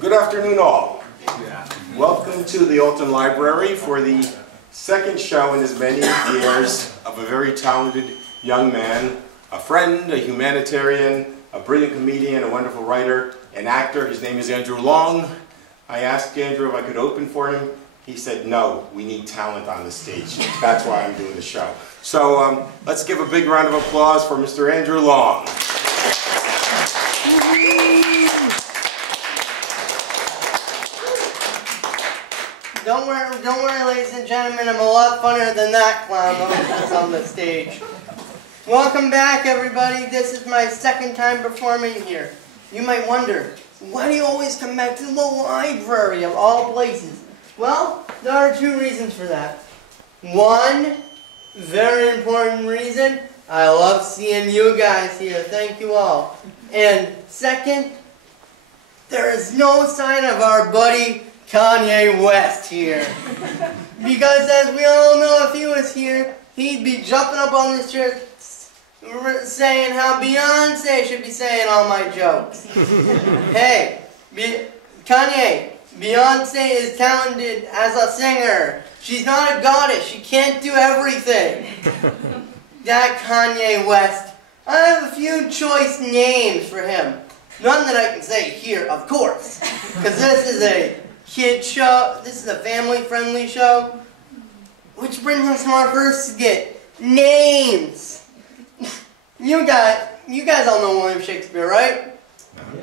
Good afternoon, all. Welcome to the Alton Library for the second show in as many years of a very talented young man, a friend, a humanitarian, a brilliant comedian, a wonderful writer, an actor. His name is Andrew Long. I asked Andrew if I could open for him. He said, no, we need talent on the stage. That's why I'm doing the show. So let's give a big round of applause for Mr. Andrew Long. Don't worry, ladies and gentlemen, I'm a lot funnier than that clown that's on the stage. Welcome back, everybody. This is my second time performing here. You might wonder, why do you always come back to the library of all places? Well, there are two reasons for that. One, very important reason, I love seeing you guys here. Thank you all. And second, there is no sign of our buddy Kanye West here. Because as we all know, if he was here, he'd be jumping up on this chair saying how Beyonce should be saying all my jokes. Hey, Kanye, Beyonce is talented as a singer. She's not a goddess. She can't do everything. That Kanye West, I have a few choice names for him. None that I can say here, of course. Because this is a kid show. This is a family-friendly show. Which brings us to our first skit. Names. You guys all know William Shakespeare, right?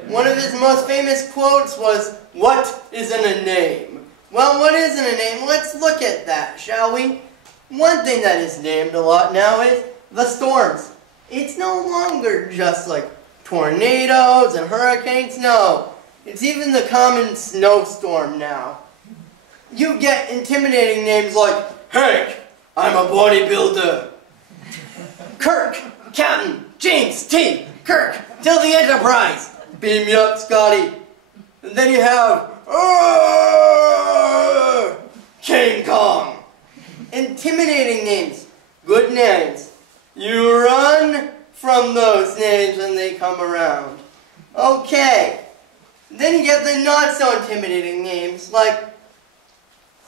One of his most famous quotes was, "What isn't a name?" Well, what isn't a name? Let's look at that, shall we? One thing that is named a lot now is the storms. It's no longer just like tornadoes and hurricanes, no. It's even the common snowstorm now. You get intimidating names like, Hank, I'm a bodybuilder. Kirk, Captain James T. Kirk, till the Enterprise. Beam me up, Scotty. And then you have, King Kong. Intimidating names, good names. You run from those names when they come around. Okay. Then you get the not so intimidating names like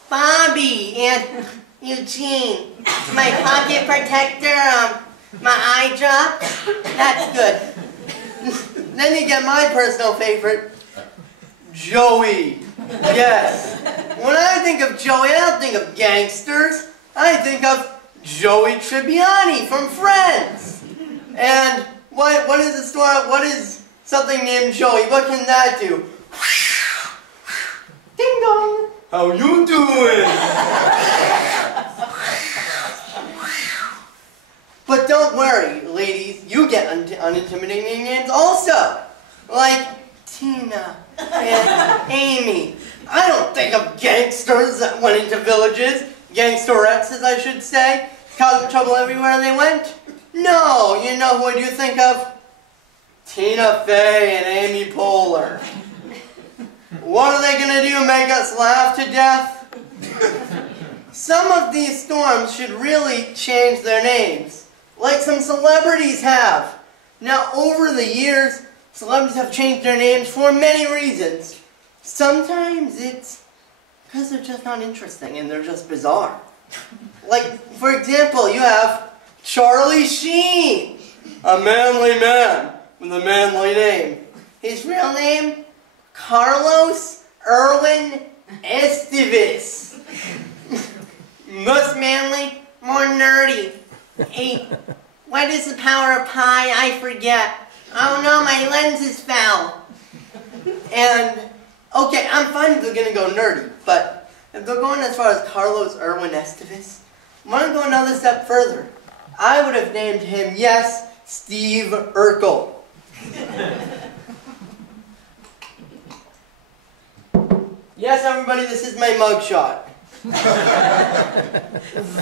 Bobby and Eugene. My pocket protector, my eye drop. That's good. Then you get my personal favorite, Joey. Yes. When I think of Joey, I don't think of gangsters. I think of Joey Tribbiani from Friends. And what is the story? What is something named Joey? What can that do? Ding dong. How you doing? But don't worry, ladies. You get unintimidating names also. Like Tina and Amy. I don't think of gangsters that went into villages. Gangsterettes, as I should say. Causing trouble everywhere they went. No, you know who do you think of? Tina Fey and Amy Poehler. What are they going to do, make us laugh to death? Some of these storms should really change their names, like some celebrities have. Now, over the years, celebrities have changed their names for many reasons. Sometimes it's because they're just not interesting and they're just bizarre. Like, for example, you have Charlie Sheen, a manly man with a manly name. His real name, Carlos Irwin Estevez. Less manly, more nerdy. Hey, what is the power of pi? I forget. Oh no, my lenses fell. And, okay, I'm fine if they're going to go nerdy, but if they're going as far as Carlos Irwin Estevez, I want to go another step further. I would have named him, yes, Steve Urkel. Yes, everybody, this is my mugshot.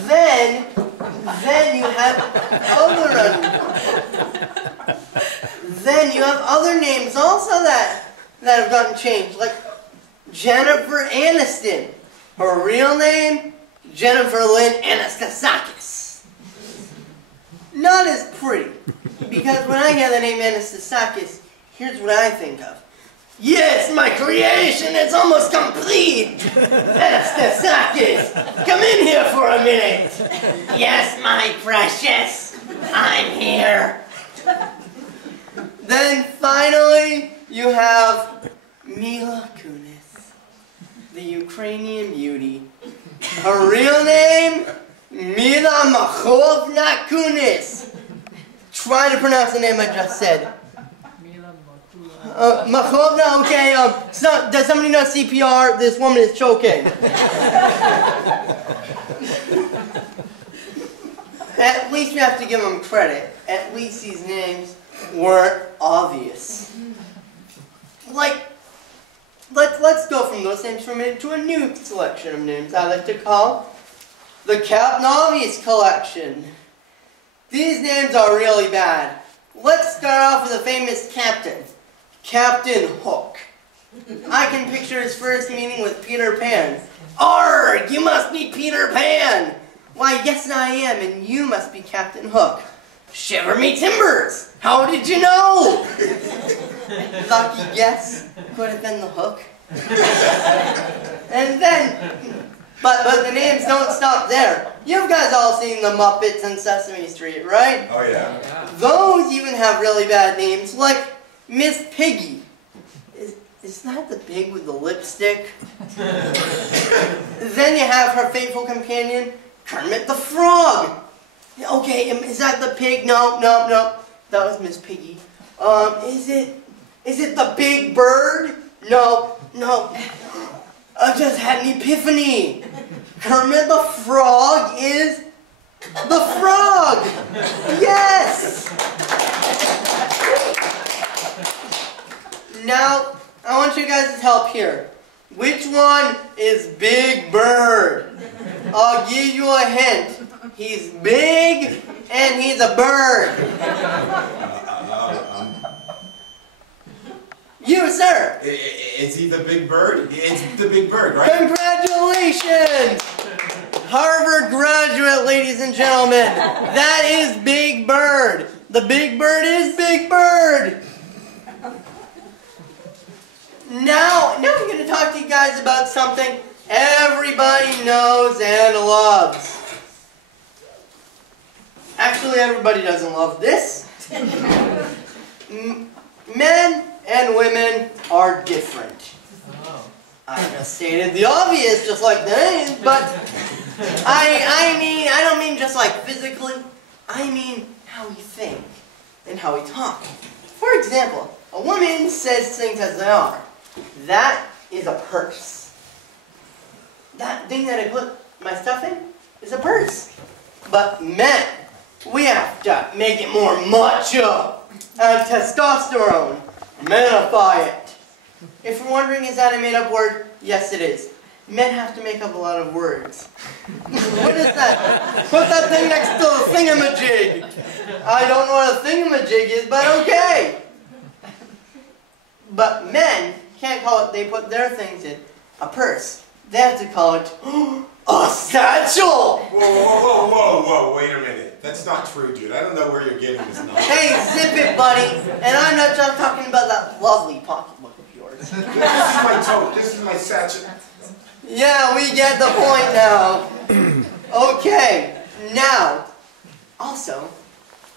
Then you have other names also that have gotten changed, like Jennifer Aniston. Her real name, Jennifer Lynn Anastasakis. Not as pretty, because when I hear the name Anastasakis, here's what I think of. Yes, my creation is almost complete! Astasakis, come in here for a minute! Yes, my precious, I'm here. Then finally, you have Mila Kunis, the Ukrainian beauty. Her real name, Mila Machovna Kunis. Try to pronounce the name I just said. Machovna, okay, so, does somebody know CPR? This woman is choking. At least we have to give them credit. At least these names weren't obvious. Like, let's go from those names for a minute to a new selection of names I like to call the Captain Obvious Collection. These names are really bad. Let's start off with a famous captain. Captain Hook. I can picture his first meeting with Peter Pan. Arrgh, you must be Peter Pan! Why, yes I am, and you must be Captain Hook. Shiver me timbers! How did you know? Lucky guess. Could have been the hook. And then, but the names don't stop there. You guys all seen the Muppets and Sesame Street, right? Oh yeah. Those even have really bad names, like Miss Piggy. Is that the pig with the lipstick? Then you have her faithful companion, Kermit the Frog. Okay, is that the pig? No. That was Miss Piggy. Is it the Big Bird? No. I just had an epiphany. Kermit the Frog is the frog. Yes. Now, I want you guys' help here. Which one is Big Bird? I'll give you a hint. He's big and he's a bird. You, sir. Is he the Big Bird? It's the Big Bird, right? Congratulations! Harvard graduate, ladies and gentlemen. That is Big Bird. The Big Bird is Big Bird. Now we're going to talk to you guys about something everybody knows and loves. Actually, everybody doesn't love this. Men and women are different. I just stated the obvious, just like the names, but I don't mean just like physically. I mean how we think and how we talk. For example, a woman says things as they are. That is a purse. That thing that I put my stuff in is a purse. But men, we have to make it more macho. And testosterone. Manify it. If you're wondering, is that a made-up word? Yes, it is. Men have to make up a lot of words. What is that? Put that thing next to the thingamajig. I don't know what a thingamajig is, but okay. But men can't call it, they put their things in a purse. They have to call it a satchel. Whoa, wait a minute. That's not true, dude. I don't know where you're getting this nonsense. Hey, zip it, buddy. And I'm not just talking about that lovely pocketbook of yours. This is my tote. This is my satchel. Yeah, we get the point now. Okay, now, also,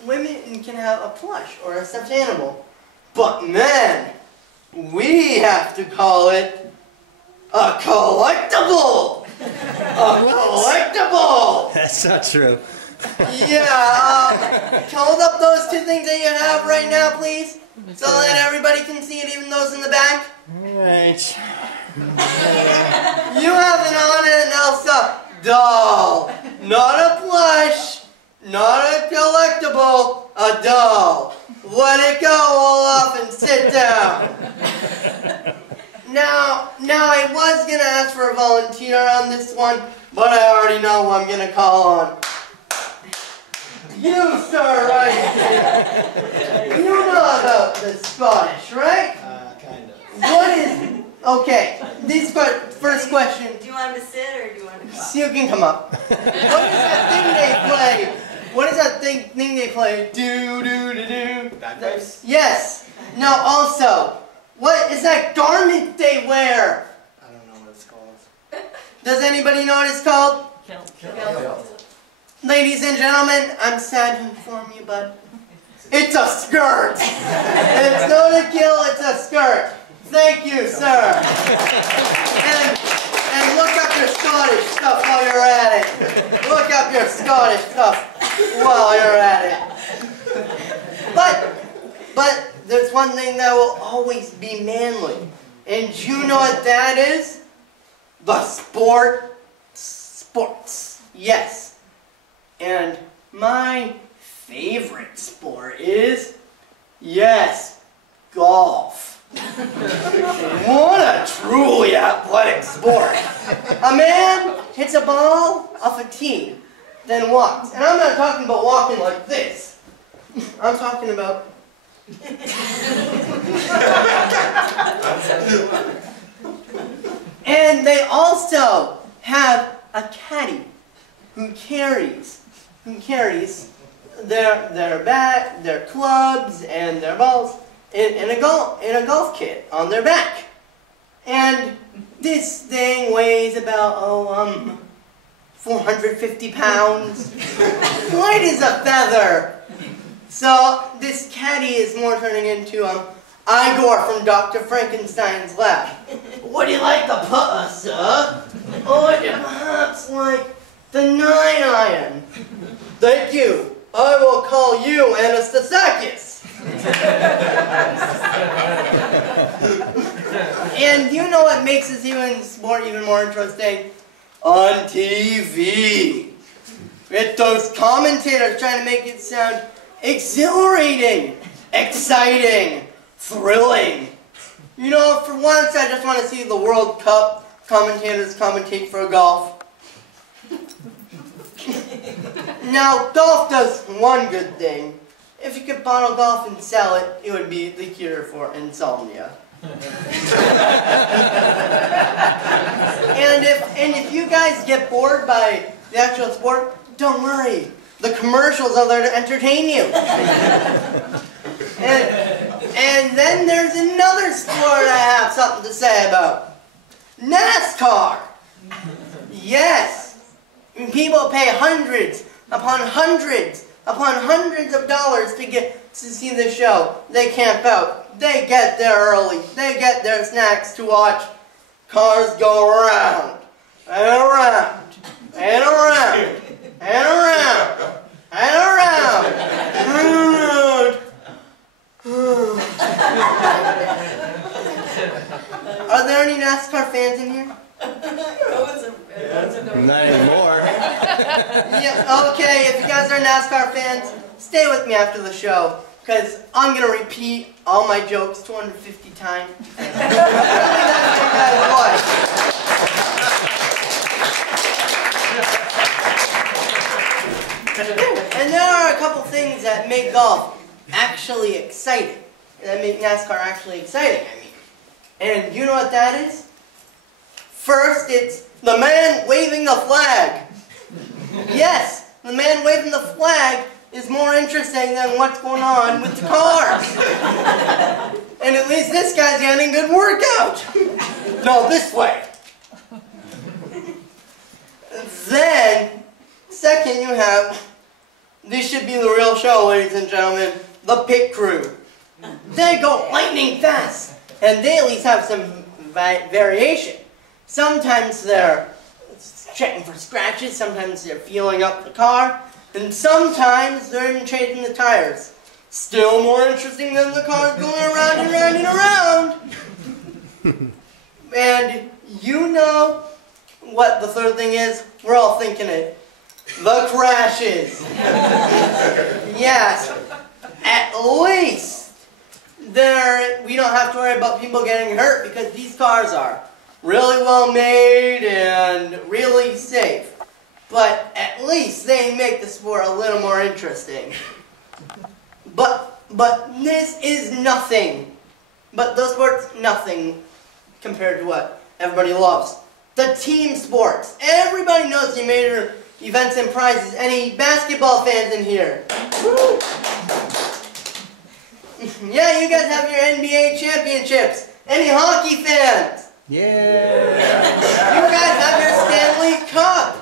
women can have a plush or a stuffed animal. But men, we have to call it a collectible! A collectible! That's not true. Yeah, hold up those two things that you have right now, please, so that everybody can see it, even those in the back. Alright. You have an Anna and Elsa doll. Not a plush, not a collectible, a doll. Let it go all off and sit down. Now I was going to ask for a volunteer on this one, but I already know who I'm going to call on. You, sir, right here. You know about the Scottish, right? Kind of. What is... Okay, this first question. Do you want him to sit or do you want him to come up? You can come up. What is that thing they play? What is that thing they play? Do. Bagpipes? Yes. Now also, What is that garment they wear? I don't know what it's called. Does anybody know what it's called? Kilt. Ladies and gentlemen, I'm sad to inform you, but it's a skirt. It's not a kilt, it's a skirt. Thank you, sir. And look up your Scottish stuff while you're at it. Look up your Scottish stuff while you're at it. But there's one thing that will always be manly. And you know what that is? The sports. Yes. And my favorite sport is, yes, golf. What a truly athletic sport. A man hits a ball off a tee, then walks. And I'm not talking about walking like this. I'm talking about... And they also have a caddy who carries their bat, their clubs, and their balls in a golf kit on their back. And this thing weighs about 450 pounds, light as a feather. So this caddy is more turning into Igor from Dr. Frankenstein's lab. Would you like the putter, sir? Or would you perhaps like the 9-iron? Thank you. I will call you Anastasakis. And you know what makes this sport even more interesting? On TV. With those commentators trying to make it sound exhilarating, exciting, thrilling. You know, for once I just want to see the World Cup commentators commentate for golf. Now, golf does one good thing. If you could bottle golf and sell it, it would be the cure for insomnia. And if you guys get bored by the actual sport, don't worry. The commercials are there to entertain you. And then there's another sport I have something to say about. NASCAR. Yes. People pay hundreds upon hundreds of dollars to get to see the show. They camp out. They get there early. They get their snacks to watch cars go around and around and around and around and around and around. Are there any NASCAR fans in here? Not anymore. Yeah, okay, if you guys are NASCAR fans, stay with me after the show, because I'm going to repeat all my jokes 250 times. Really, that's what you guys like. And there are a couple things that make golf actually exciting, that make NASCAR actually exciting, I mean. And you know what that is? First, it's the man waving the flag. Yes, the man waving the flag is more interesting than what's going on with the cars. And at least this guy's getting a good workout. No, this way. Then, second you have, this should be the real show, ladies and gentlemen, the pit crew. They go lightning fast, and they at least have some variation. Sometimes they're checking for scratches, sometimes they're feeling up the car, and sometimes they're even changing the tires. Still more interesting than the cars going around and around and around. And you know what the third thing is? We're all thinking it. The crashes. Yes. At least we don't have to worry about people getting hurt because these cars are really well made and really safe. But at least they make the sport a little more interesting. But this is nothing. But the sport's nothing compared to what everybody loves. The team sports. Everybody knows the major events and prizes. Any basketball fans in here? Woo! Yeah, you guys have your NBA championships. Any hockey fans? Yeah. You guys have your Stanley Cup.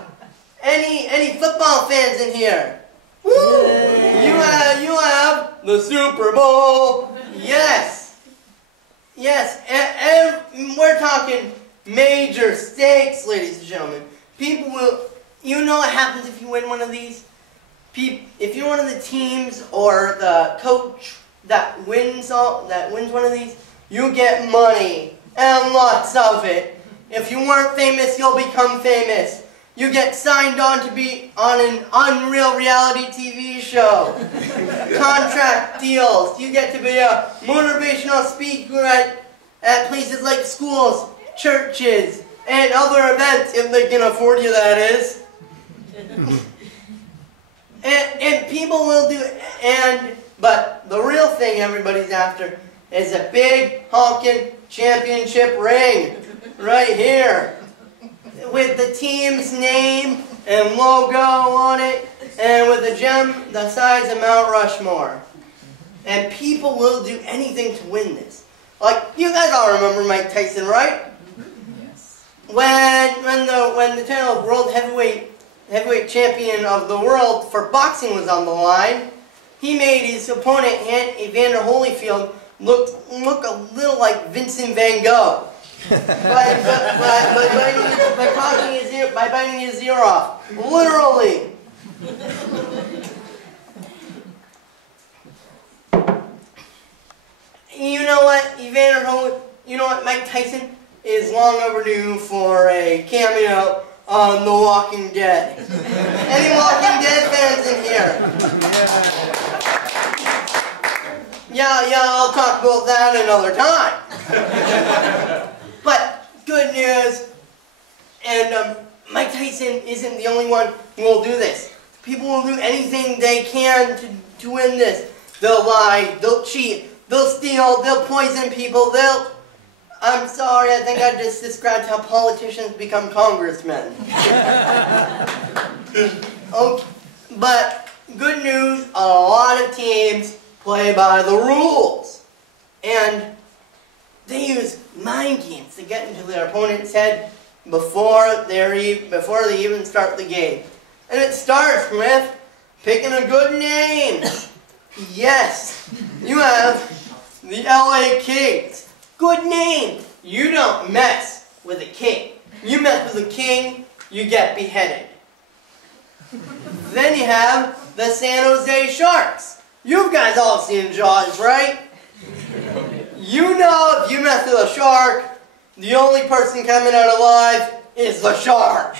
Any football fans in here? Woo! You have the Super Bowl. Yes. Yes, and we're talking major stakes, ladies and gentlemen. People will, you know what happens if you win one of these? If you're one of the teams or the coach that wins one of these, you get money and lots of it. If you weren't famous, you'll become famous. You get signed on to be on an unreal reality TV show. Contract deals. You get to be a motivational speaker at places like schools, churches, and other events, if they can afford you, that is. And people will do, but the real thing everybody's after is a big honking championship ring right here with the team's name and logo on it and with a gem the size of Mount Rushmore. And people will do anything to win this. Like, you guys all remember Mike Tyson, right? Yes. When the title of world heavyweight champion of the world for boxing was on the line, he made his opponent, Evander Holyfield, look a little like Vincent Van Gogh by biting his ear off, literally. You know what, Mike Tyson is long overdue for a cameo on The Walking Dead. Any Walking Dead fans in here? Yeah, I'll talk about that another time. But good news, and Mike Tyson isn't the only one who will do this. People will do anything they can to win this. They'll lie, they'll cheat, they'll steal, they'll poison people, I'm sorry, I think I just described how politicians become congressmen. Okay, but good news, a lot of teams play by the rules. And they use mind games to get into their opponent's head before they even start the game. And it starts with picking a good name. Yes, you have the LA Kings. Good name. You don't mess with a king. You mess with a king, you get beheaded. Then you have the San Jose Sharks. You guys all seen Jaws, right? You know if you mess with a shark, the only person coming out alive is the shark.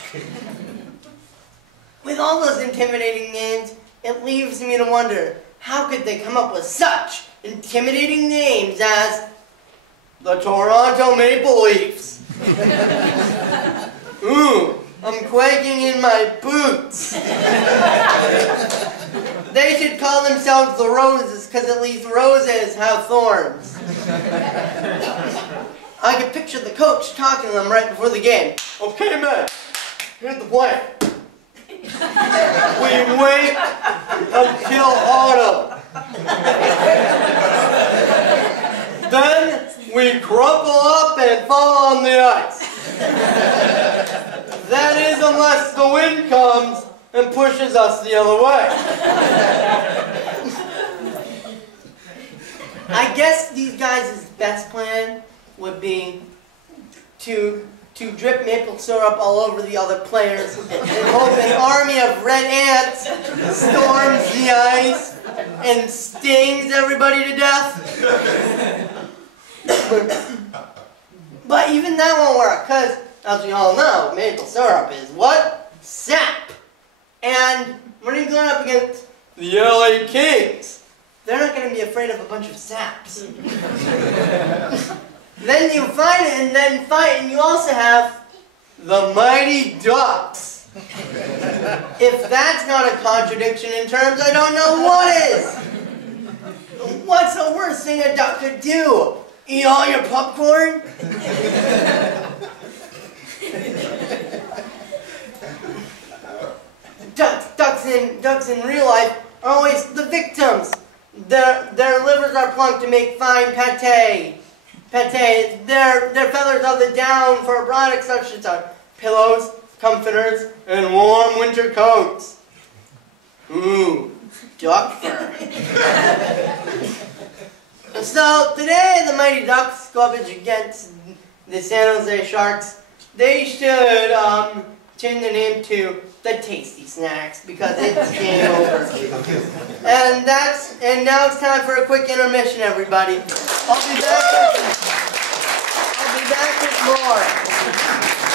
With all those intimidating names, it leaves me to wonder, how could they come up with such intimidating names as the Toronto Maple Leafs? Ooh, I'm quaking in my boots. They should call themselves the Roses, because at least roses have thorns. I can picture the coach talking to them right before the game. Okay, men, here's the plan. We wait until autumn. Then we crumple up and fall on the ice. That is, unless the wind comes and pushes us the other way. I guess these guys' best plan would be to drip maple syrup all over the other players and hope an army of red ants storms the ice and stings everybody to death. But even that won't work, because, as we all know, maple syrup is what? Sap. And when you're going up against the LA Kings, they're not going to be afraid of a bunch of saps. Then you fight and you also have the Mighty Ducks. If that's not a contradiction in terms, I don't know what is. What's the worst thing a duck could do? Eat all your popcorn? Ducks in real life are always the victims. Their livers are plunked to make fine pate. Their feathers are the down for products such as pillows, comforters, and warm winter coats. Ooh, duck fur. So today the Mighty Ducks go up against the San Jose Sharks. They should change their name to the Tasty Snacks because it's game over. And now it's time for a quick intermission, everybody. I'll be back with more.